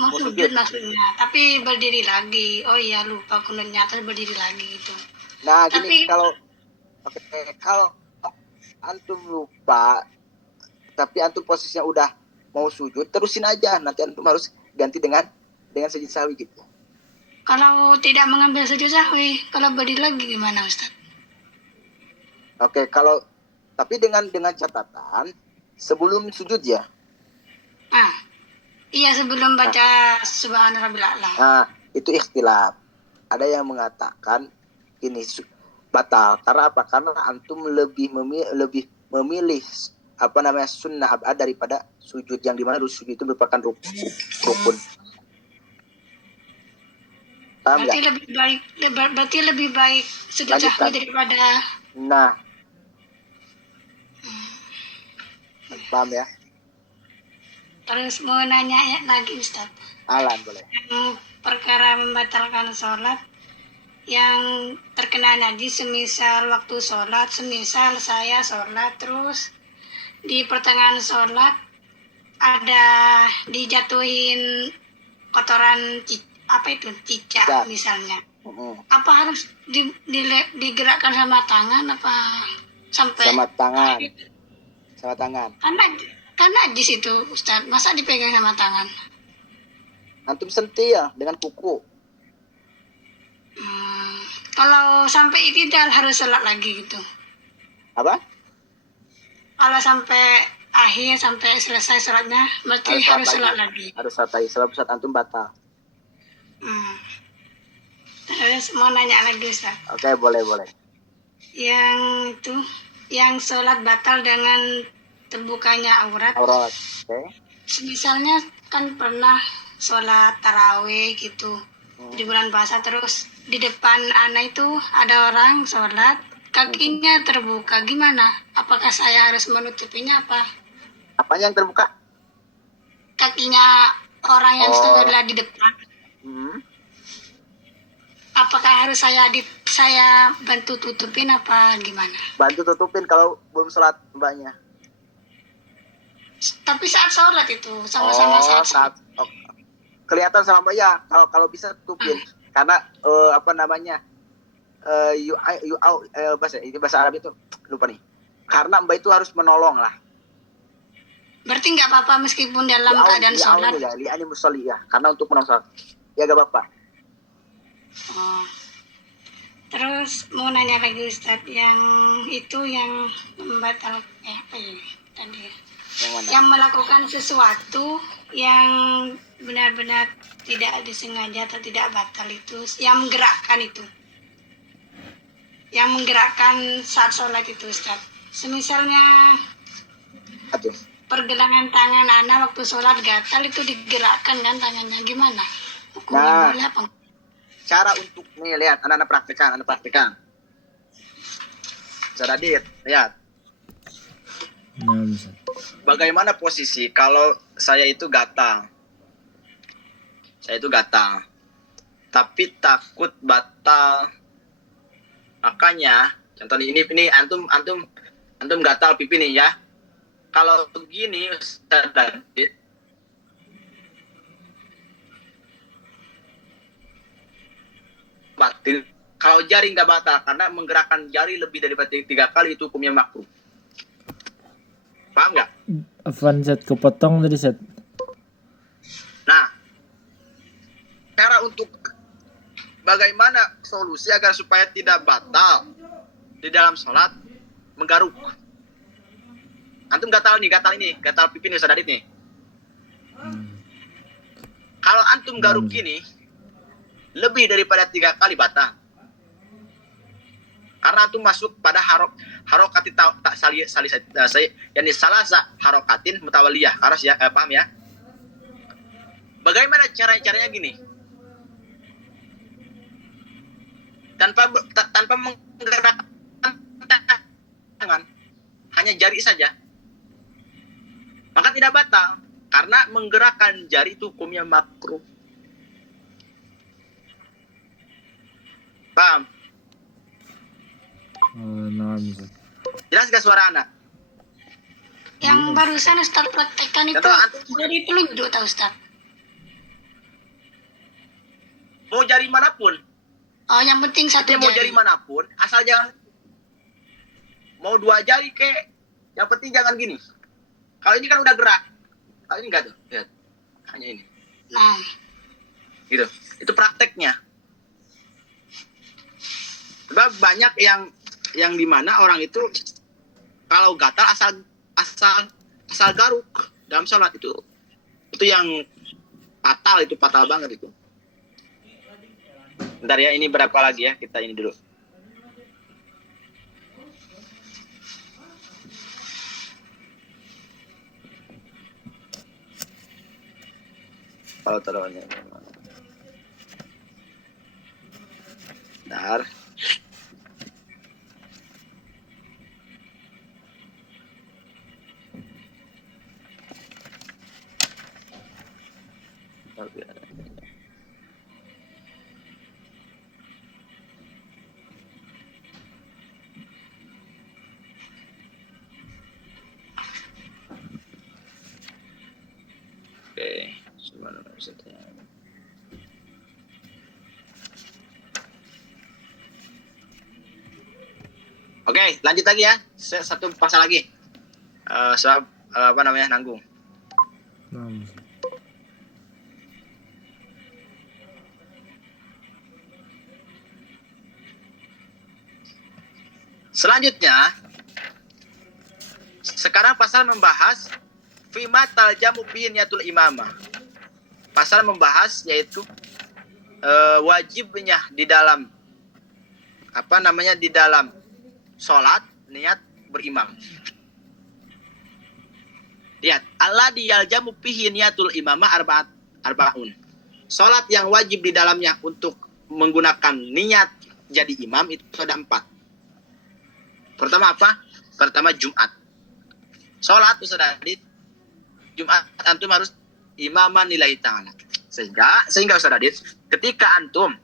mau sujud maksudnya, tapi berdiri lagi, oh iya lupa kunutnya, terus berdiri lagi gitu. Nah gini, kalau antum lupa, tapi antum posisinya udah mau sujud, terusin aja. Nanti antum harus ganti dengan sujud sahwi gitu. Kalau tidak mengambil sujud sahwi, kalau berdiri lagi gimana Ustaz? Oke, tapi dengan catatan sebelum sujud ya. Iya, sebelum baca Subhana Rabbil A'la. Nah, itu ikhtilaf. Ada yang mengatakan ini batal. Karena apa? Karena antum lebih memilih sunnah abad daripada sujud, yang dimana sujud itu merupakan rukun. Paham Berarti nggak? lebih baik sujud sahwi daripada. Nah, paham ya? Terus mau nanya lagi Ustaz. Alan boleh. Yang perkara membatalkan sholat yang terkena najis, semisal waktu sholat, semisal saya sholat terus di pertengahan sholat ada dijatuhin kotoran cicak misalnya. Apa harus digerakkan sama tangan apa sampai sama tangan? Kan najis itu Ustaz, masa dipegang sama tangan? Antum sentuh ya dengan kuku. Kalau sampai itidal harus sholat lagi gitu. Apa? Kalau sampai akhir, sampai selesai sholatnya, berarti harus sholat lagi. Harus sholat lagi, sebab sholat antum batal. Terus mau nanya lagi Ustaz. Oke, boleh. Yang sholat batal dengan terbukanya aurat. Oke. Misalnya kan pernah sholat tarawih gitu di bulan puasa, terus di depan anak itu ada orang sholat, kakinya terbuka, gimana? Apakah saya harus menutupinya apa? Apanya yang terbuka? Kakinya orang yang sholat di depan. Apakah harus saya bantu tutupin apa gimana? Bantu tutupin kalau belum sholat mbaknya. Tapi saat sholat itu sama-sama saat. Kelihatan sama mbak ya. Kalau bisa tutupin. Karena bahasa Arab itu lupa nih. Karena mbak itu harus menolong lah. Berarti nggak apa-apa meskipun dalam keadaan sholat. Li'ani musalli ya. Karena untuk menolong sholat. Ya gak apa-apa. Terus mau nanya lagi Ustadz, yang membatal apa ya tadi? Yang melakukan sesuatu yang benar-benar tidak disengaja atau tidak batal itu, yang menggerakkan saat sholat itu Ustadz. Semisalnya pergelangan tangan anak waktu sholat gatal itu digerakkan kan tangannya, gimana? Hukumnya boleh apa? Cara untuk nih, lihat anak-anak praktekan. Bisa lihat. Bagaimana posisi kalau saya itu gatal? Tapi takut batal. Makanya, contoh ini antum gatal pipi nih ya. Kalau begini Ustaz Dadit, batil. Kalau jari nggak batal karena menggerakkan jari lebih daripada 3 kali itu hukumnya makruh. Paham nggak? Afwan Zat, kepotong tadi Zat. Nah, cara untuk bagaimana solusi agar supaya tidak batal di dalam sholat, menggaruk. Antum gatal pipi nih Ustaz Dadit nih. Kalau antum garuk gini, lebih daripada 3 kali batal. Karena antum masuk pada harokati tak yakni salasa harokatin mutawaliyah. Harus ya, paham ya? Bagaimana caranya gini? Tanpa menggerakkan tangan, hanya jari saja, maka tidak batal. Karena menggerakkan jari itu hukumnya makruh. Paham? Jelas gak suara anak? Yang barusan Ustaz praktekkan itu dari telunjuk tak Ustaz? Mau jari manapun. Oh, yang penting satu jari. Mau jari manapun, asal jangan mau 2 jari Yang penting jangan gini. Kalau ini kan udah gerak. Kalau ini enggak tuh. Lihat. Hanya ini. Nah, Gitu. Itu prakteknya. Sebab banyak yang dimana orang itu kalau gatal asal garuk dalam sholat itu yang itu fatal banget itu. Bentar ya, ini berapa lagi ya, kita ini dulu. Kalau taruhannya bentar. Oke, gimana maksudnya? Oke, lanjut lagi ya. Satu pasal lagi. Sebab apa namanya, nanggung. Nah, Selanjutnya, sekarang pasal membahas fima taljamu fi niyatul imamah. Pasal membahas yaitu wajibnya di dalam di dalam sholat niat berimam. Lihat, Allah diyaljamu fihi niyatul imamah arbaun. Sholat yang wajib di dalamnya untuk menggunakan niat jadi imam itu ada 4. Pertama apa? Pertama Jumat. Sholat itu sudah di Jumat antum harus imaman lillahi ta'ala. Sehingga Ustaz Radit, ketika antum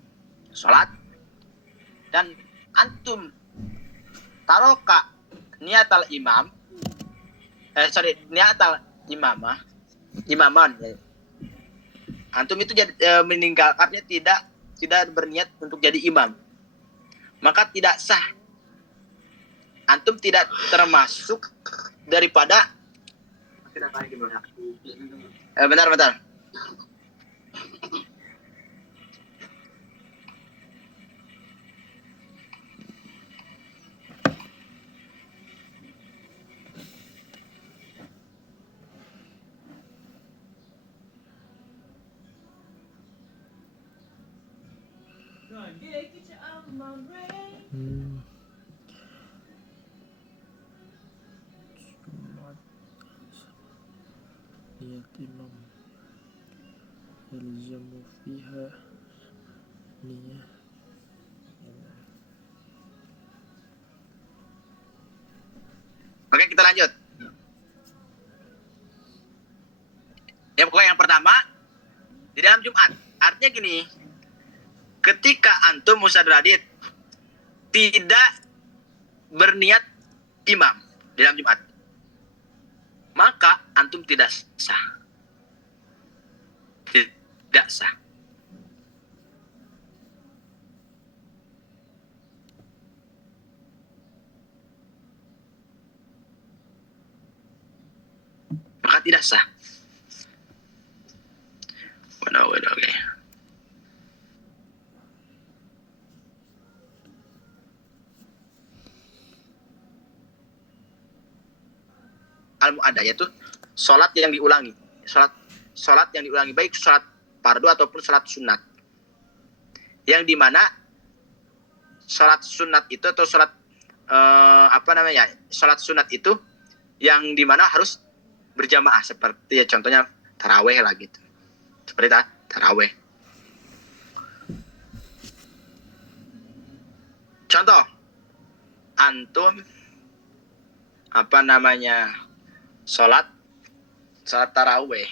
sholat dan antum taroka niatal imam, niatal imaman. Antum itu meninggalkannya tidak berniat untuk jadi imam, maka tidak sah. Antum tidak termasuk daripada bentar. Jumat niat imam yalzamu fiha niyah. Oke, kita lanjut. Ya, pokoknya yang pertama di dalam Jumat. Artinya gini, ketika antum Ustaz Radit tidak berniat imam di dalam Jumat, maka antum tidak sah. Tidak sah. Maka tidak sah. Oke. Al-mu'addah yaitu sholat yang diulangi. Sholat yang diulangi, baik sholat fardu ataupun sholat sunat. Yang dimana sholat sunat itu atau sholat sholat sunat itu yang dimana harus berjamaah, seperti ya contohnya taraweh lah gitu. Seperti taraweh. Contoh, antum sholat taraweh.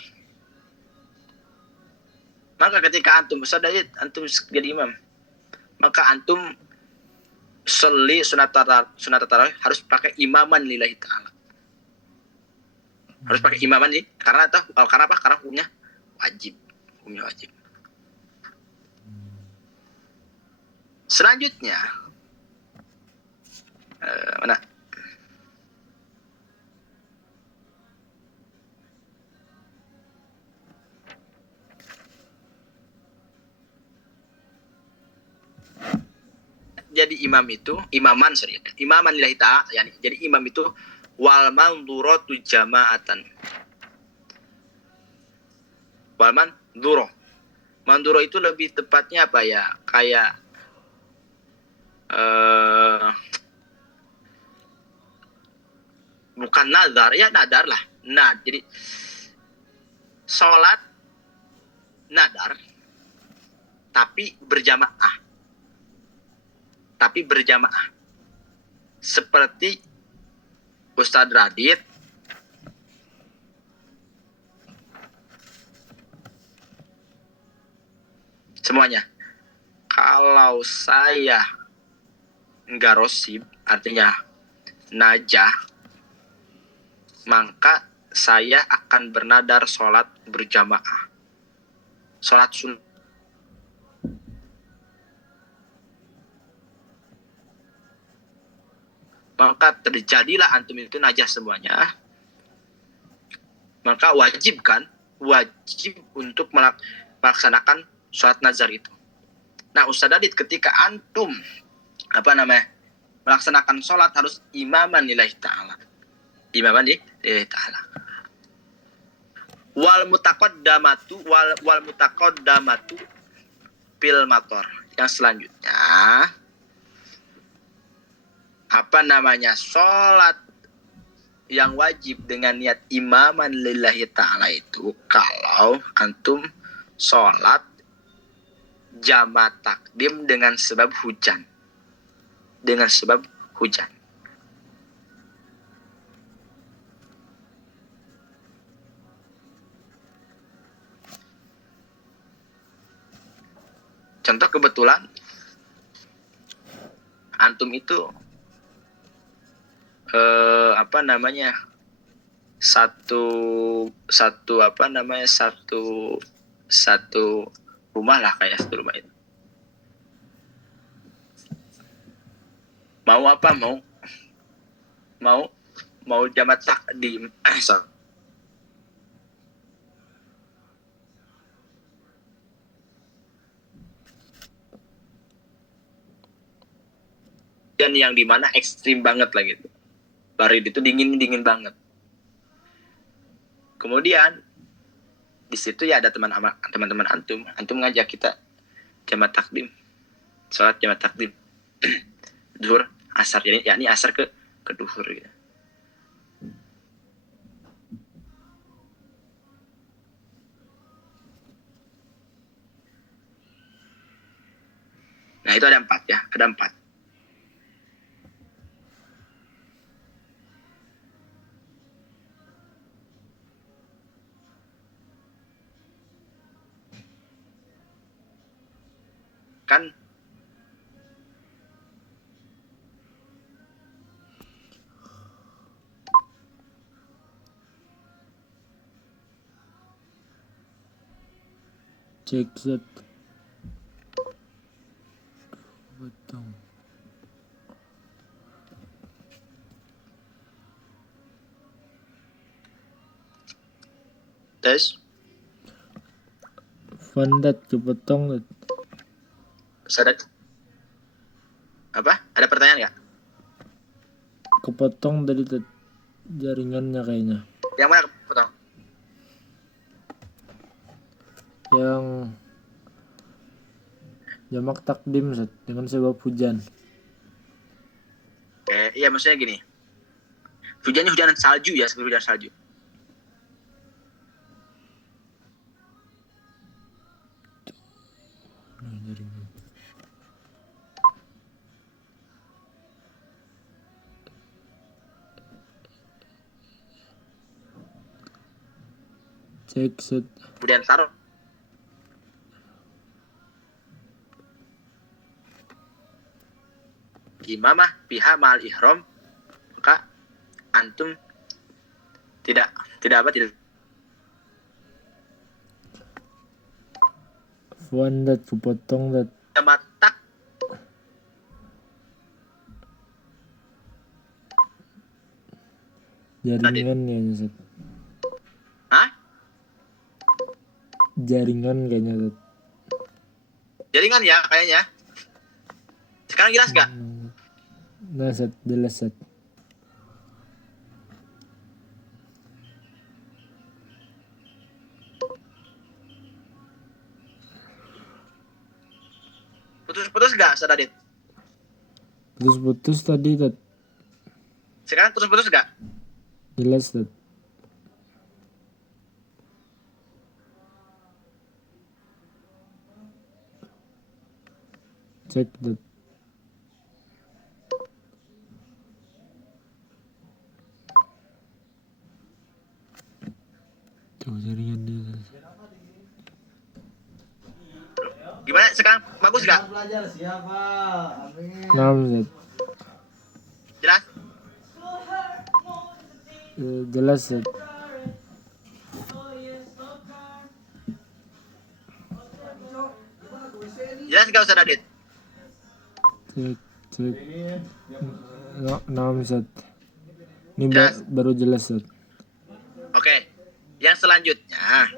Maka ketika antum jadi imam, maka antum sunat taraweh harus pakai imaman lillahi ta'ala. Harus pakai imaman nih, karena apa? Karena hukumnya wajib. Selanjutnya mana? jadi imam itu imaman lillahi ta'ala, yani jadi imam itu wal manduratu jama'atan. Wal manduro itu lebih tepatnya apa ya? Kayak bukan nadar, ya nadar lah. Nah, jadi sholat nadar tapi berjamaah. Seperti Ustadz Radit semuanya. Kalau saya enggak rosib, artinya najah, maka saya akan bernadar sholat berjamaah. Sholat sunnah. Maka terjadilah antum itu najah semuanya. Maka wajib untuk melaksanakan sholat nazar itu. Nah, Ustaz Adit, ketika antum melaksanakan sholat harus imaman lillahi ta'ala. Wal mutaqaddamatu fil mator. Yang selanjutnya sholat yang wajib dengan niat imaman lillahi ta'ala itu kalau antum sholat jama' takdim dengan sebab hujan. Contoh kebetulan antum itu satu rumah lah, kayak satu rumah itu. Mau jama' takdim. Dan yang dimana ekstrim banget lah gitu. Barid itu dingin banget. Kemudian di situ ya ada teman-teman antum ngajak kita jama' takdim, sholat jama' takdim, duhur, asar, yakni asar ke duhur gitu. Nah itu ada 4 ya, ada 4. Kan cek set betul. tes Fandat kepotong. Sadat. Apa? Ada pertanyaan nggak? Kepotong dari jaringannya kayaknya. Yang mana kepotong? Yang jamak takdim Zat, dengan sebab hujan. Iya, maksudnya gini. Hujannya hujan salju ya, seperti hujan salju. Cek set. Kemudian taruh imamah biha ma'al ihram, maka antum tidak Fandat kepotong dat. matak. Jaringan ya Zat. Hah? Jaringan kayaknya Zat. Jaringan ya kayaknya. Sekarang jelas gak? Nah, Ustaz, jelas Ustaz. Putus-putus gak, Ustaz Adit? Putus-putus tadi Ustaz. Sekarang putus-putus gak? Jelas Ustaz. Cek Ustaz. Tuh jaringan dia Ustaz. Gimana sekarang? Bagus gak? Belajar siapa? Amin. Nah Ustaz. Jelas? Jelas Ustaz. Jelas gak, Ustaz Adit? Cek. Nah Ustaz. Ini Jelas. baru jelas Ustaz. Oke. Yang selanjutnya,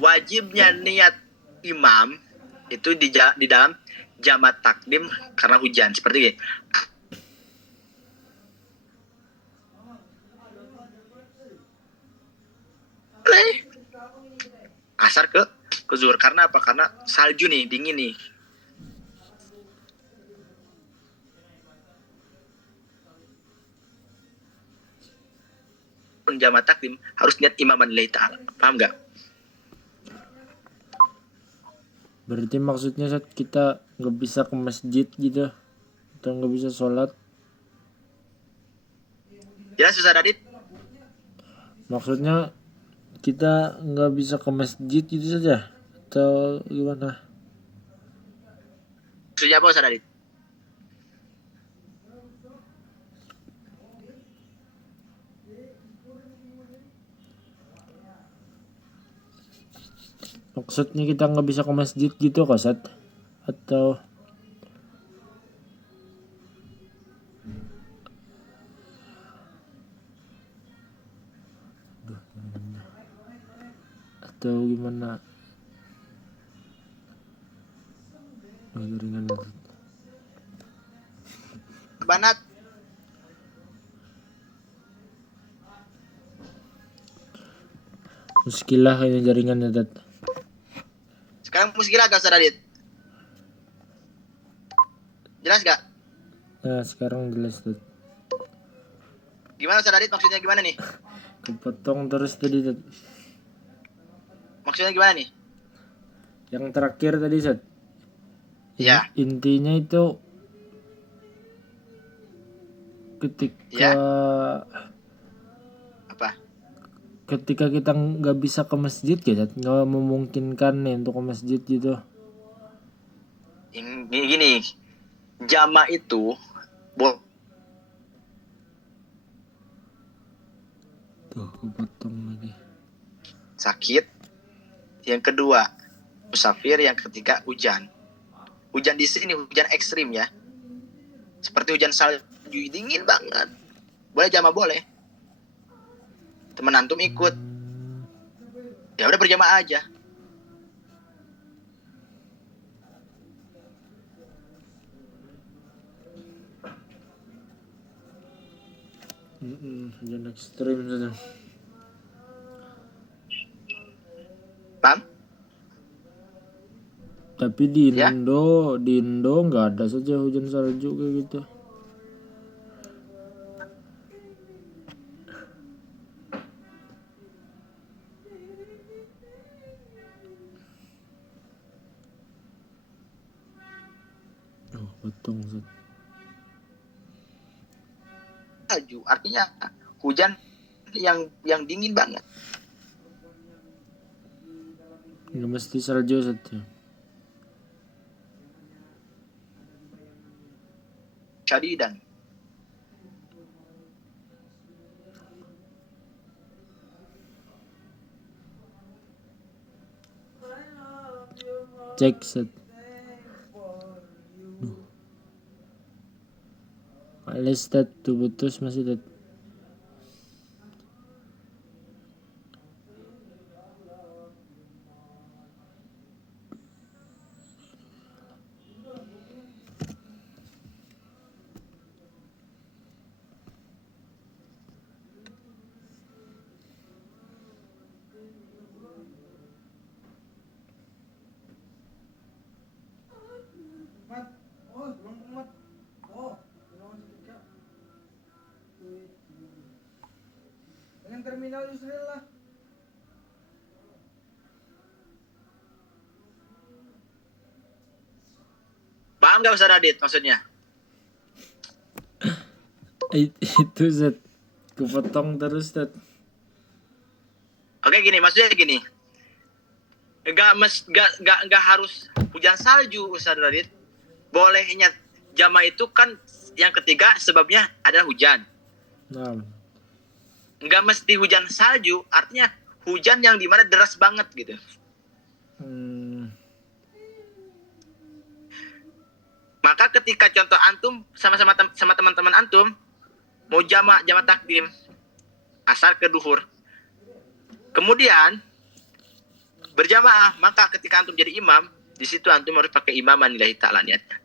wajibnya niat imam itu di dalam jamak takdim karena hujan. Seperti ini. Asar ke zuhur. Karena apa? Karena salju nih, dingin nih. Jamak takdim harus niat imaman lillahi ta'ala. Paham gak? Berarti maksudnya saat kita nggak bisa ke masjid gitu atau nggak bisa sholat, Jelas, Ustaz Adit? maksudnya kita nggak bisa ke masjid gitu saja atau gimana? Maksudnya apa, Ustaz Adit? Maksudnya kita nggak bisa ke masjid gitu kok Sat? Atau gimana? Jaringan Ustaz. Banat. Muskilah ini jaringannya Tat. Sekarang muskilah gak, Ustaz Adit? Jelas gak? Nah sekarang jelas Tat. Gimana, Ustaz Adit? Maksudnya gimana nih? Kepotong terus tadi Tat. Maksudnya gimana nih? Yang terakhir tadi Sat. Ya. Intinya itu ketika Apa? ketika kita nggak bisa ke masjid ya Sat, nggak memungkinkan nih untuk ke masjid gitu. Gini, jama itu Tuh kepotong lagi. sakit. Yang kedua, musafir. Yang ketiga, hujan. Hujan di sini hujan ekstrim ya. Seperti hujan salju, dingin banget. Boleh jamaah boleh. Teman antum ikut. Ya udah berjamaah aja. Hujan ekstrim saja. Paham? Tapi di Ya. Indo nggak ada saja hujan salju kayak gitu. Oh, potong Sat. Salju artinya hujan yang dingin banget. Nggak mesti salju Sat ya. Syadidan. Cek Sat. Alis Tat tuh putus masih Tat. Paham nggak Ustaz Radit maksudnya? Itu Ustaz. Kepotong terus Ustaz. Oke gini, maksudnya gini. Nggak harus hujan salju Ustaz Radit. Bolehnya jama itu kan yang ketiga sebabnya adalah hujan. Nah, Nggak mesti hujan salju, artinya hujan yang dimana deras banget gitu. Maka ketika contoh antum sama teman-teman antum mau jama takdim asar ke duhur, kemudian berjamaah, maka ketika antum jadi imam, di situ antum harus pakai imaman lillahi ta'ala niatnya.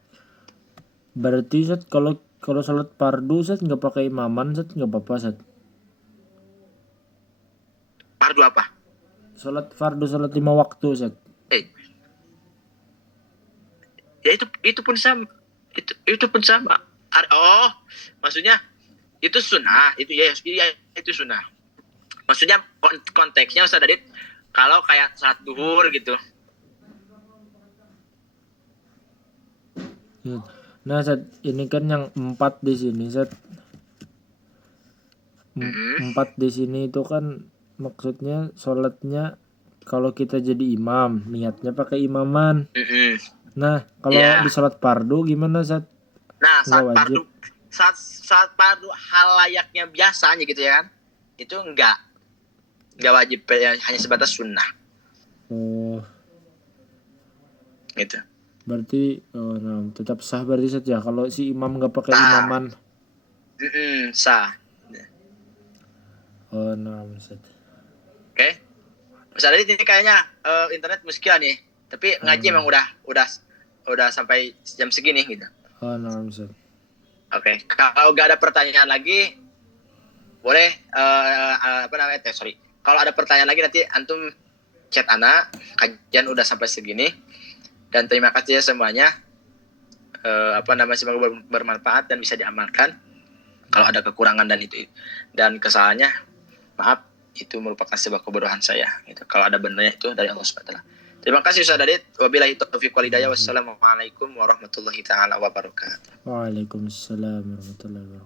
berarti Ustaz kalau salat fardu Ustaz nggak pakai imaman Ustaz nggak apa-apa Ustaz. Fardu apa? Salat fardu salat 5 waktu Ustaz. Ya itu pun sama. Itu pun sama. Oh, maksudnya itu sunnah, itu itu sunnah. Maksudnya konteksnya Ustaz Adit, kalau kayak salat duhur gitu. Nah Ustaz, ini kan yang 4 di sini Ustaz. 4 di sini itu kan maksudnya sholatnya kalau kita jadi imam niatnya pakai imaman. Nah kalau di sholat fardu gimana Ustaz? Nah Nggak wajib. saat fardu hal layaknya biasanya gitu ya kan, itu enggak wajib, hanya sebatas sunnah Oh gitu. berarti nah, tetap sah berarti Ustaz ya kalau si imam nggak pakai imaman. Sah. Oh nah Ustaz. Oke. Misalnya ini kayaknya internet muskilah nih, tapi ngaji emang udah sampai jam segini gitu. Oh nah Ustaz. Oke, kalau nggak ada pertanyaan lagi, boleh Kalau ada pertanyaan lagi nanti antum chat ana. Kajian udah sampai segini, dan terima kasih ya semuanya. Semoga bermanfaat dan bisa diamalkan. Kalau ada kekurangan dan kesalahannya, maaf, itu merupakan sebuah kebodohan saya. Gitu. Kalau ada benarnya itu dari Allah SWT. Terima kasih Ustaz Adit. Wabillahi taufiq wal hidayah. Wassalamualaikum warahmatullahi taala wabarakatuh. Waalaikumsalam warahmatullahi wabarakatuh.